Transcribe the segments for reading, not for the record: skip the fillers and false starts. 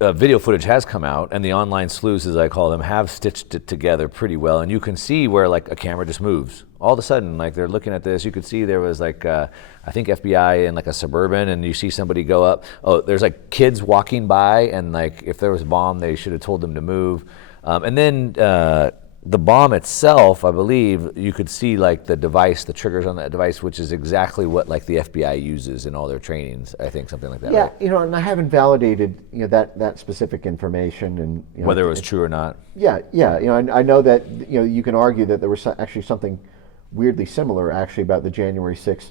video footage has come out, and the online sleuths, as I call them, have stitched it together pretty well. And you can see where like a camera just moves. All of a sudden, like they're looking at this, you could see there was like, I think FBI in like a Suburban, and you see somebody go up. Oh, there's like kids walking by, and like if there was a bomb, they should have told them to move. And then the bomb itself, I believe, you could see like the device, the triggers on that device, which is exactly what like the FBI uses in all their trainings. I think something like that. Yeah, right? and I haven't validated that specific information, and Whether it was true or not. Yeah. I know that you can argue that there was actually something weirdly similar actually about the January 6th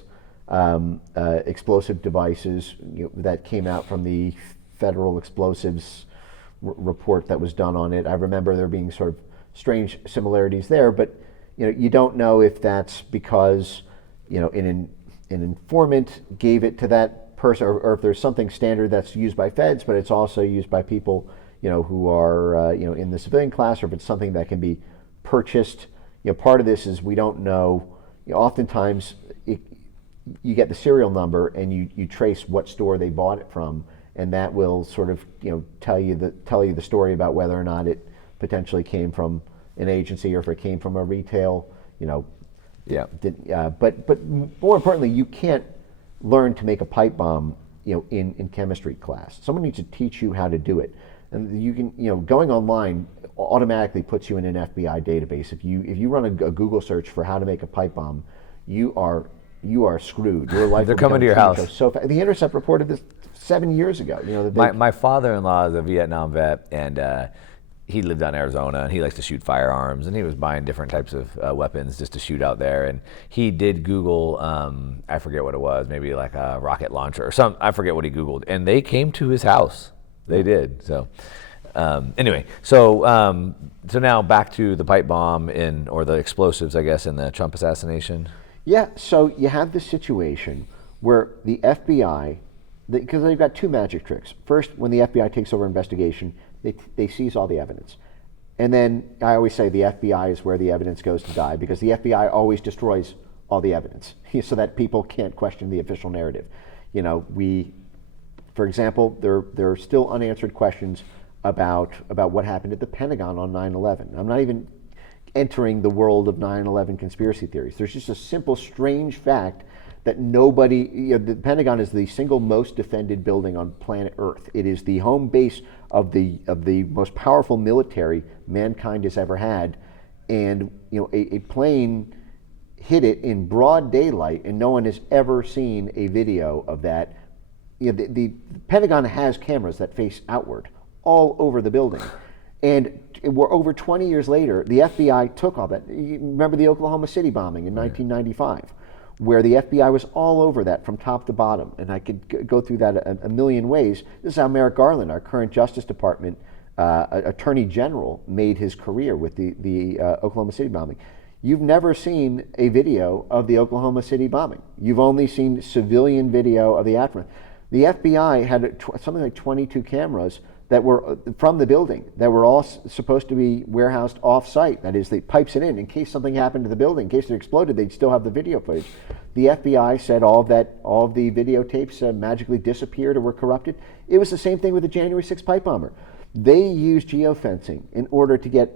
explosive devices that came out from the Federal Explosives report that was done on it. I remember there being sort of strange similarities there, but you don't know if that's because an informant gave it to that person, or if there's something standard that's used by feds, but it's also used by people who are in the civilian class, or if it's something that can be purchased. Part of this is we don't know. Oftentimes you get the serial number and you trace what store they bought it from, and that will sort of tell you the story about whether or not it potentially came from an agency or if it came from a retail, Yeah. But more importantly, you can't learn to make a pipe bomb, in chemistry class. Someone needs to teach you how to do it, and you can, going online automatically puts you in an FBI database. If you run a Google search for how to make a pipe bomb, you are screwed. Your life. They're coming to your house. So the Intercept reported this 7 years ago. My father-in-law is a Vietnam vet, and he lived on Arizona, and he likes to shoot firearms, and he was buying different types of weapons just to shoot out there. And he did Google, I forget what it was, maybe like a rocket launcher or something. I forget what he Googled, and they came to his house. They did. So anyway, so now back to the pipe bomb or the explosives, I guess, in the Trump assassination. Yeah. So you have this situation where the FBI, because they've got two magic tricks. First, when the FBI takes over investigation, they seize all the evidence. And then I always say the FBI is where the evidence goes to die, because the FBI always destroys all the evidence so that people can't question the official narrative. For example, there are still unanswered questions about what happened at the Pentagon on 9/11. I'm not even entering the world of 9/11 conspiracy theories. There's just a simple, strange fact that nobody, the Pentagon is the single most defended building on planet Earth. It is the home base of the most powerful military mankind has ever had, and a plane hit it in broad daylight, and no one has ever seen a video of that. The Pentagon has cameras that face outward all over the building, and we're over 20 years later. The FBI took all that. You remember the Oklahoma City bombing in 1995? Where the FBI was all over that from top to bottom, and I could go through that a million ways. This is how Merrick Garland, our current Justice Department Attorney General, made his career with the Oklahoma City bombing. You've never seen a video of the Oklahoma City bombing. You've only seen civilian video of the aftermath. The FBI had something like 22 cameras that were from the building that were all supposed to be warehoused off-site. That is, they pipes it in case something happened to the building. In case it exploded, they'd still have the video footage. The FBI said all of the videotapes magically disappeared or were corrupted. It was the same thing with the January 6th pipe bomber. They used geofencing in order to get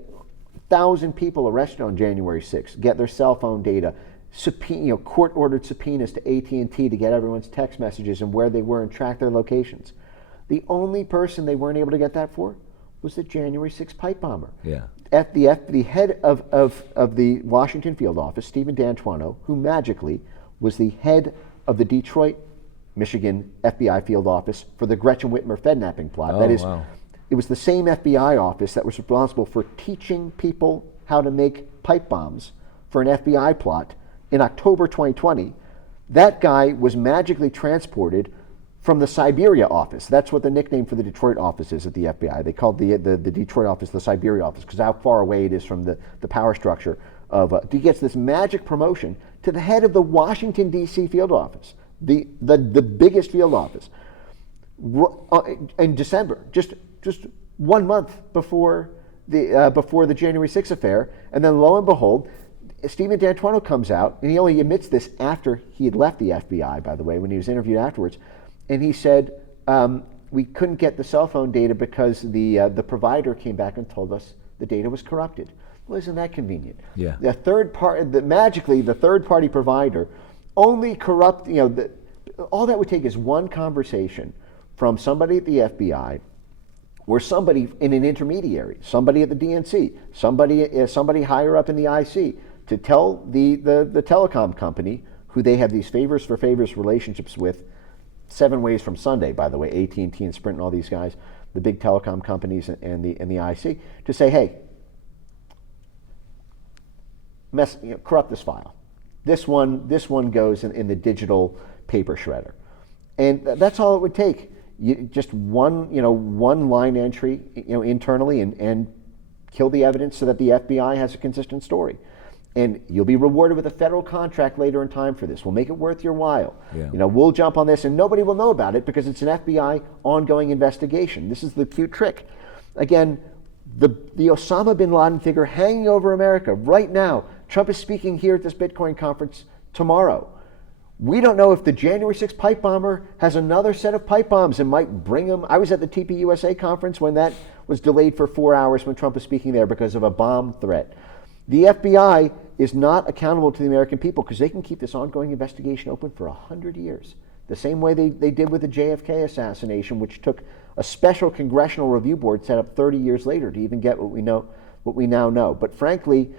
1,000 people arrested on January 6th, get their cell phone data, court-ordered subpoenas to AT&T to get everyone's text messages and where they were and track their locations. The only person they weren't able to get that for was the January 6th pipe bomber. Yeah. The head of the Washington field office, Stephen D'Antuono, who magically was the head of the Detroit, Michigan FBI field office for the Gretchen Whitmer Fednapping plot. That is, wow. It was the same FBI office that was responsible for teaching people how to make pipe bombs for an FBI plot in October 2020. That guy was magically transported from the Siberia office. That's what the nickname for the Detroit office is at the FBI. They called the Detroit office the Siberia office because how far away it is from the power structure of. He gets this magic promotion to the head of the Washington D.C. field office, the biggest field office, in December, just 1 month before the January 6th affair, and then lo and behold, Stephen D'Antuono comes out, and he only admits this after he had left the FBI, by the way, when he was interviewed afterwards. And he said, we couldn't get the cell phone data because the provider came back and told us the data was corrupted. Well, isn't that convenient? Yeah. Magically, the third-party provider only corrupt. All that would take is one conversation from somebody at the FBI, or somebody in an intermediary, somebody at the DNC, somebody higher up in the IC, to tell the telecom company, who they have these favors for favors relationships with, 7 ways from Sunday, by the way, AT&T and Sprint and all these guys, the big telecom companies and the IC, to say, hey, corrupt this file. This one goes in the digital paper shredder, and that's all it would take. Just one line entry, internally, and kill the evidence so that the FBI has a consistent story. And you'll be rewarded with a federal contract later in time for this. We'll make it worth your while. Yeah. We'll jump on this, and nobody will know about it because it's an FBI ongoing investigation. This is the cute trick. Again, the Osama bin Laden figure hanging over America right now. Trump is speaking here at this Bitcoin conference tomorrow. We don't know if the January 6th pipe bomber has another set of pipe bombs and might bring them. I was at the TPUSA conference when that was delayed for 4 hours when Trump was speaking there because of a bomb threat. The FBI is not accountable to the American people because they can keep this ongoing investigation open for 100 years. The same way they did with the JFK assassination, which took a special congressional review board set up 30 years later to even get what we now know. But frankly,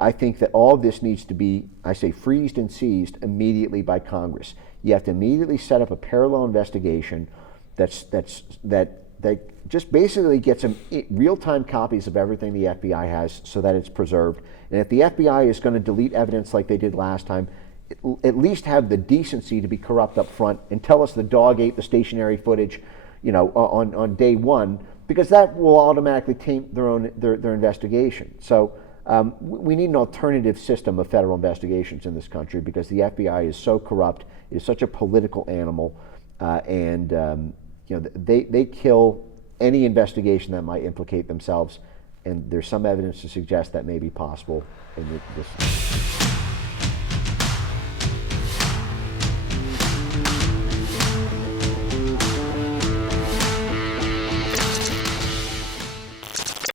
I think that all of this needs to be, freezed and seized immediately by Congress. You have to immediately set up a parallel investigation that just basically gets them real-time copies of everything the FBI has so that it's preserved. And if the FBI is going to delete evidence like they did last time, at least have the decency to be corrupt up front and tell us the dog ate the stationary footage, on day one, because that will automatically taint their investigation. So we need an alternative system of federal investigations in this country because the FBI is so corrupt, is such a political animal, and they kill any investigation that might implicate themselves, and there's some evidence to suggest that may be possible in this.